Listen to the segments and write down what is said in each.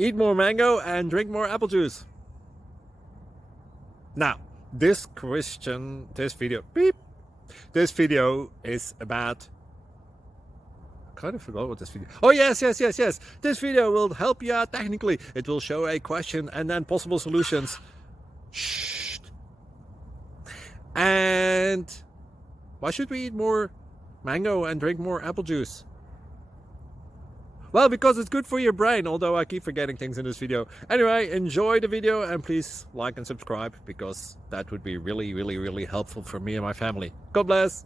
Eat more mango and drink more apple juice. Now, this video is about, I kind of forgot what this video. Oh yes. This video will help you out technically. It will show a question and then possible solutions. Shh. And why should we eat more mango and drink more apple juice? Well, because it's good for your brain, although I keep forgetting things in this video. Anyway, enjoy the video and please like and subscribe, because that would be really helpful for me and my family. God bless!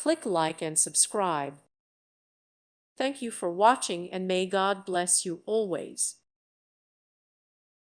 Click like and subscribe. Thank you for watching, and may God bless you always.